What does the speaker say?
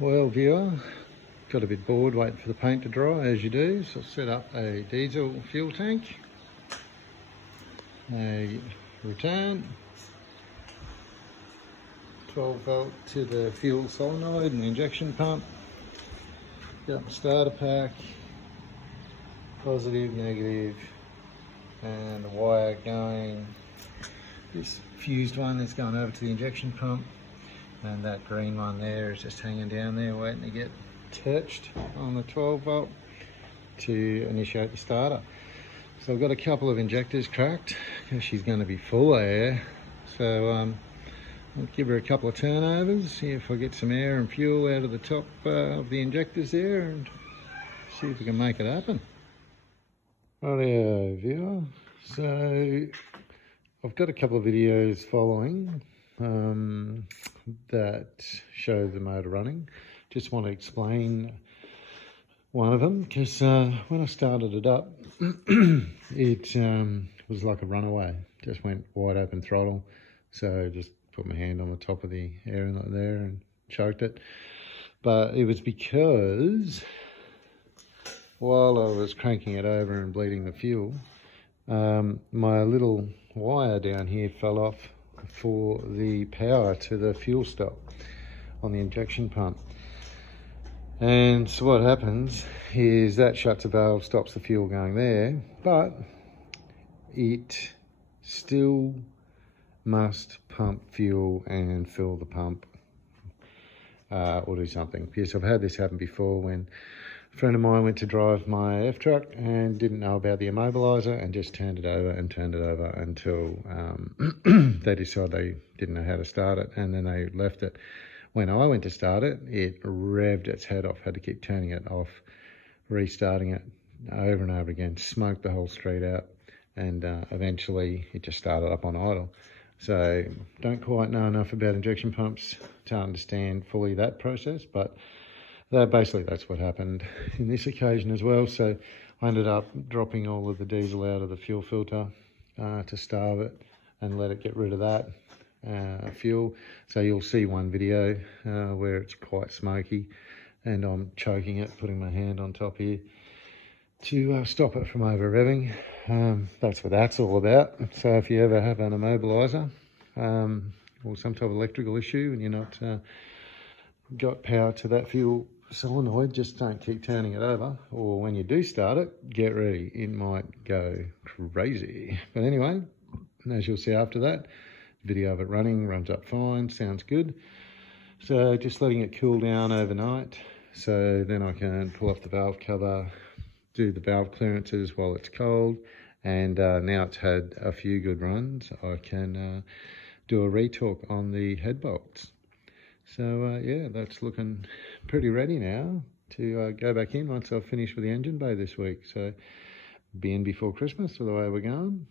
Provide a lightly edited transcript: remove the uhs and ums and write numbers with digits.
Well, viewer, got a bit bored waiting for the paint to dry, as you do, so I set up a diesel fuel tank, a return, 12 volt to the fuel solenoid and the injection pump, got the starter pack, positive, negative, and the wire going, this fused one that's going over to the injection pump, and that green one there is just hanging down there waiting to get touched on the 12 volt to initiate the starter. So I've got a couple of injectors cracked because she's going to be full of air, so I'll give her a couple of turnovers, see if I get some air and fuel out of the top of the injectors there, and see if we can make it happen. Rightio, viewer. So I've got a couple of videos following that show the motor running. Just want to explain one of them because when I started it up, it was like a runaway. Just went wide open throttle. So just put my hand on the top of the air inlet there and choked it. But it was because while I was cranking it over and bleeding the fuel, my little wire down here fell off for the power to the fuel stop on the injection pump. And so what happens is that shuts the valve, stops the fuel going there, but it still must pump fuel and fill the pump or do something. Because I've had this happen before when a friend of mine went to drive my F truck and didn't know about the immobiliser and just turned it over until they decided they didn't know how to start it, and then they left it. When I went to start it, it revved its head off, had to keep turning it off, restarting it over and over again, smoked the whole street out, and eventually it just started up on idle. So don't quite know enough about injection pumps to understand fully that process, but basically that's what happened in this occasion as well. So I ended up dropping all of the diesel out of the fuel filter to starve it and let it get rid of that fuel. So you'll see one video where it's quite smoky and I'm choking it, putting my hand on top here to stop it from over revving. That's what that's all about. So if you ever have an immobiliser or some type of electrical issue and you're not got power to that fuel solenoid, just don't keep turning it over, or when you do start it, get ready, it might go crazy. But anyway, as you'll see after that, video of it running, runs up fine, sounds good. So just letting it cool down overnight, so then I can pull off the valve cover, do the valve clearances while it's cold, and now it's had a few good runs, I can do a retorque on the head bolts. So yeah, that's looking pretty ready now to go back in once I've finished with the engine bay this week. So be in before Christmas with the way we're going.